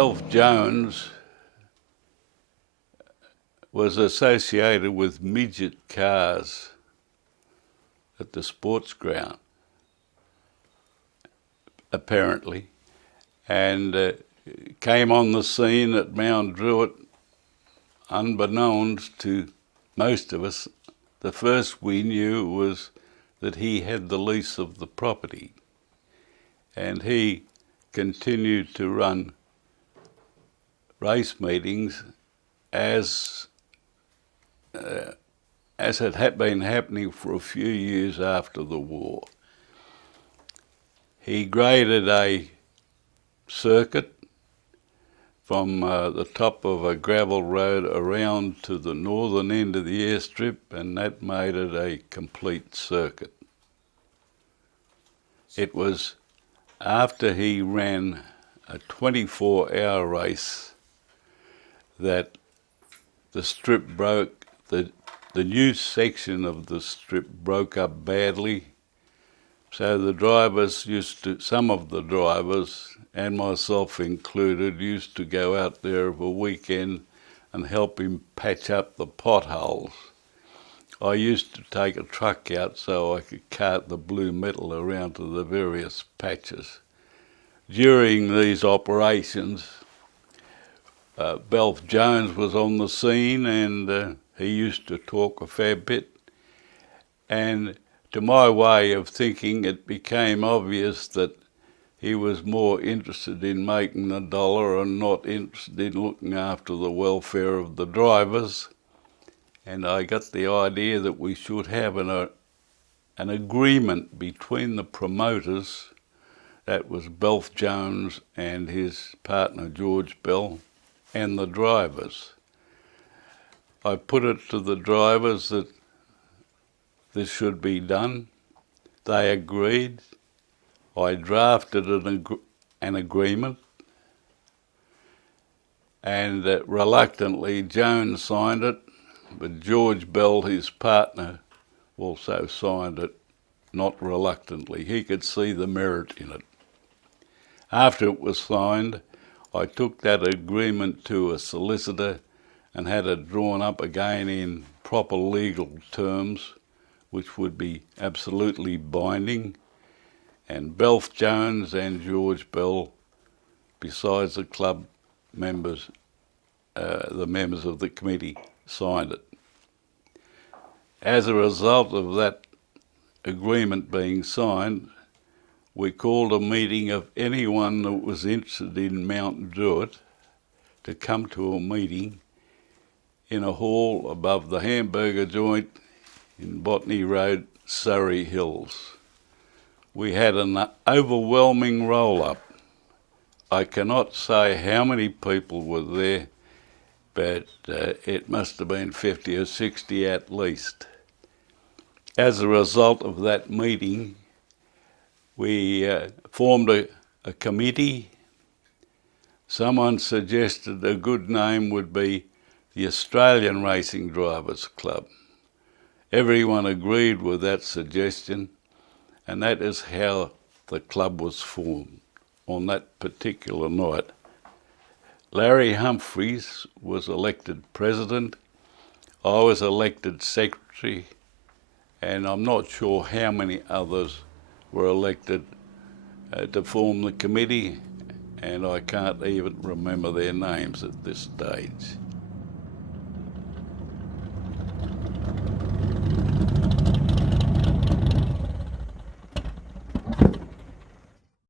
Belf Jones was associated with midget cars at the sports ground, apparently, and came on the scene at Mount Druitt unbeknownst to most of us. The first we knew was that he had the lease of the property, and he continued to run race meetings as it had been happening for a few years after the war. He graded a circuit from the top of a gravel road around to the northern end of the airstrip, and that made it a complete circuit. It was after he ran a 24-hour race that the strip broke, the new section of the strip broke up badly, so the drivers some of the drivers, and myself included, used to go out there of a weekend and help him patch up the potholes. I used to take a truck out so I could cart the blue metal around to the various patches. During these operations, Belf Jones was on the scene, and he used to talk a fair bit. And to my way of thinking, it became obvious that he was more interested in making the dollar and not interested in looking after the welfare of the drivers. And I got the idea that we should have an agreement between the promoters, that was Belf Jones and his partner George Bell, and the drivers. I put it to the drivers that this should be done. They agreed. I drafted an agreement, and reluctantly Jones signed it, but George Bell, his partner, also signed it, not reluctantly. He could see the merit in it. After it was signed, I took that agreement to a solicitor and had it drawn up again in proper legal terms, which would be absolutely binding. And Belf Jones and George Bell, besides the club members, the members of the committee, signed it. As a result of that agreement being signed, we called a meeting of anyone that was interested in Mount Druitt to come to a meeting in a hall above the hamburger joint in Botany Road, Surrey Hills. We had an overwhelming roll-up. I cannot say how many people were there, but it must have been 50 or 60 at least. As a result of that meeting, we formed a committee. Someone suggested a good name would be the Australian Racing Drivers Club. Everyone agreed with that suggestion, and that is how the club was formed on that particular night. Larry Humphries was elected president. I was elected secretary, and I'm not sure how many others were elected to form the committee, and I can't even remember their names at this stage.